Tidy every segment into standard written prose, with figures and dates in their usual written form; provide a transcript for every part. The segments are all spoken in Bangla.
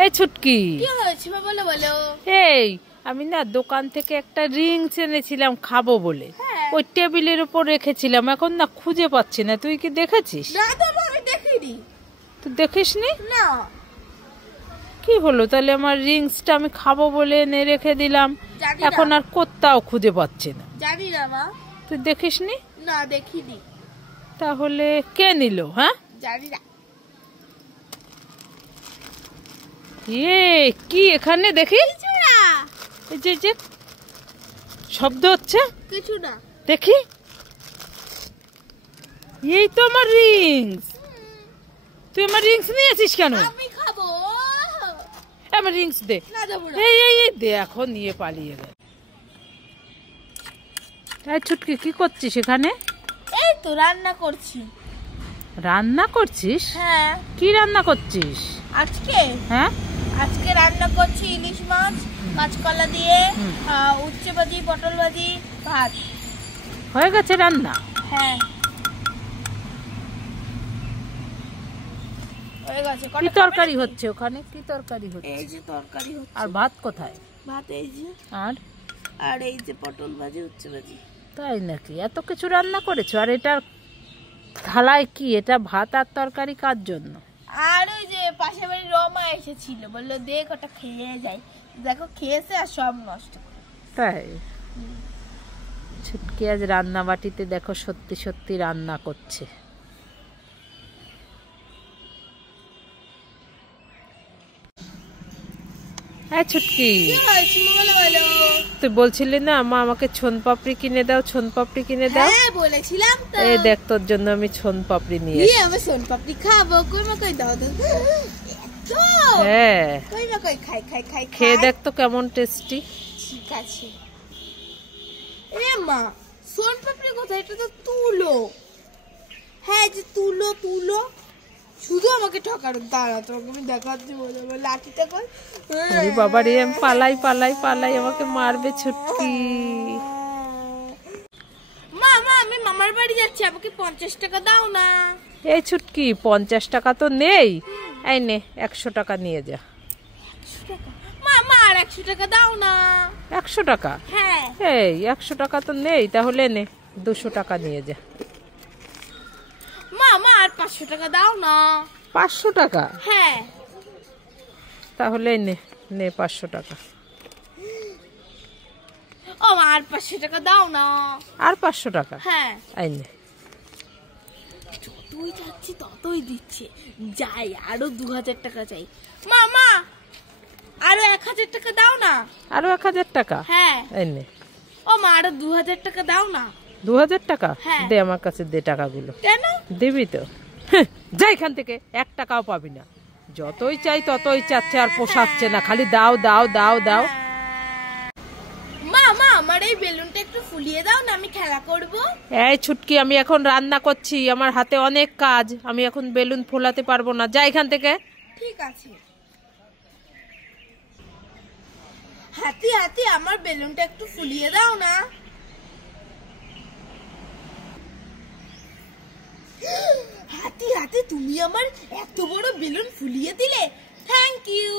এই ছুটকি, কি হয়েছে বলো বলো। এই আমি না দোকান থেকে একটা রিংস এনেছিলাম খাবো বলে, ওই টেবিলের উপর রেখেছিলাম, এখন না খুঁজে পাচ্ছি না। তুই কি দেখেছিস? না তো আমি দেখিনি। তুই দেখিসনি? না। কি হলো তাহলে? আমার রিংসটা আমি খাবো বলে এনে রেখে দিলাম, এখন আর কোথাও খুঁজে পাচ্ছি না। জানি না মা। তুই দেখিসনি? না দেখিনি। তাহলে কে নিল? হ্যাঁ জানি না। কি এখানে দেখি এই যে শব্দ হচ্ছে, কিছু না। দেখি, এই তো আমার রিংস। তুই আমার রিংস নিয়েছিস কেন? আমি খাবো। আমার রিংস দে। না দেব না। এই দে, এখন নিয়ে পালিয়ে গেল। এই ছুটকি, কি করছিস এখানে? এই তো রান্না করছি। রান্না করছিস? হ্যাঁ। কি রান্না করছিস আজকে? হ্যাঁ, আজকে রান্না করছি ইলিশ মাছ, কাঁচকলা দিয়ে, উচ্ছে ভাজি, পটল ভাজি, ভাত। হয়ে গেছে রান্না? হ্যাঁ হয়ে গেছে। কি তরকারি হচ্ছে ওখানে? কি তরকারি হচ্ছে? এই যে তরকারি হচ্ছে। আর ভাত কোথায়? ভাত এই যে। আর এই যে পটল ভাজি, উচ্ছে ভাজি। তাই নাকি? এত কিছু রান্না করেছো? আর এটার থালায় কি? এটা ভাত আর তরকারি কার জন্য? আর ওই যে পাশের বাড়ির রমা এসেছিল, বললো দেখ ওটা খেয়ে যাই। দেখো খেয়েছে আর সব নষ্ট। তাই? ছুটকি আজ রান্না বাটিতে দেখো সত্যি সত্যি রান্না করছে। হ্যাঁ ছুটকি, তুই বলছিলি না মা আমাকে ছোন পাপড়ি কিনে দাও, ছোন পাপড়ি কিনে দাও। হ্যাঁ বলেছিলাম তো। এই দেখ তোর জন্য আমি ছোন পাপড়ি নিয়ে এসেছি। আমি ছোন পাপড়ি খাবো। কই মা কই দাও দাও। হ্যাঁ কই মা কই খাই খাই খাই। খেয়ে দেখ তো কেমন টেস্টি। ঠিক আছে। এ মা ছোন পাপড়ি কোথায়? এটা তো তুলো। হ্যাঁ যে তুলো তুলো। শুধু আমাকে ঠকানো। দাঁড়া তোমাকে আমি দেখাচ্ছি। বলবো লাঠিটা কই। আরে বাবা রে, আমি পালাই পালাই পালাই, আমাকে মারবে ছুটকি। মা মা আমি মামার বাড়ি যাচ্ছি, আমাকে 50 টাকা দাও না। এই ছুটকি, 50 টাকা তো নেই। এই নে 100 টাকা নিয়ে যা। 100 টাকা? মা মা আর 100 টাকা দাও না। 100 টাকা? হ্যাঁ। এই 100 টাকা তো নেই, তাহলে নে 200 টাকা নিয়ে যা। মা মা আর 500 টাকা দাও না। 500 টাকা? হ্যাঁ। তাহলে নে নে 500 টাকা। ও মা আর 500 টাকা দাও না। আর 500 টাকা? হ্যাঁ। এই নে। তুই যাচ্ছি ততই দিচ্ছে। যাই, আরো 2000 টাকা চাই। মা মা আরো 1000 টাকা দাও না। আরো 1000 টাকা? হ্যাঁ। এই নে। ও মা আরো 2000 টাকা দাও না। 2000 টাকা? হ্যাঁ। দে আমার কাছে, দে টাকাগুলো। কেন? দিবি তো? যা এখান থেকে, 1 টাকাও পাবি না। যতই চাই ততই চাচ্ছে, আর পোষাচ্ছে না, খালি দাও দাও দাও দাও। মা মা আমার এই বেলুনটা একটু ফুলিয়ে দাও না, আমি খেলা করব। এই ছুটকি, আমি এখন রান্না করছি, আমার হাতে অনেক কাজ, আমি এখন বেলুন ফোলাতে পারবো না। যা এখান থেকে। ঠিক আছে। হাতি হাতি আমার বেলুনটা একটু ফুলিয়ে দাও না। হাতি হাতি তুমি আমার এত বড় বেলুন ফুলিয়ে দিলে, থ্যাংক ইউ।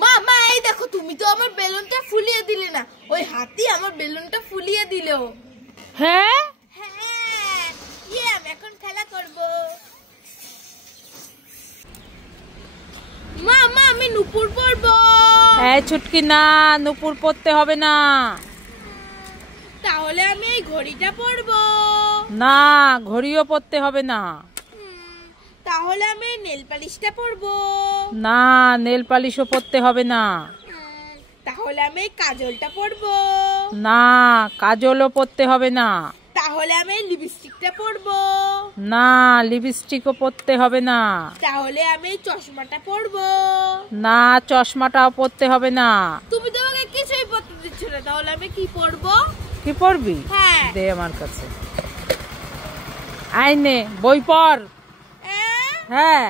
মা মা এই দেখো, তুমি তো আমার বেলুনটা ফুলিয়ে দিলে না, ওই হাতি আমার বেলুনটা ফুলিয়ে দিল। হ্যাঁ হ্যাঁ, আমি এখন খেলা করব। মা মা আমি নুপুর পরবো। এই ছুটকি, না নুপুর পরতে হবে না। তাহলে আমি এই ঘড়িটা পরবো। না, ঘড়িও পরতে হবে না। তাহলে আমি নেল পালিশটা পরবো। না, নেল পালিশও পরতে হবে না। তাহলে আমি কাজলটা পরবো। না, কাজলও পরতে হবে না। তাহলে আমি লিপস্টিকটা পরবো। না, লিপস্টিকও পরতে হবে না। তাহলে আমি চশমাটা পরবো। না, চশমাটাও পরতে হবে না। তুমি তো আমাকে কিছুই পরতে দিচ্ছ না, তাহলে আমি কি পরবো? কি পরবি? হ্যাঁ। দে আমার কাছে। আই নে, বই পড়। হ্যাঁ।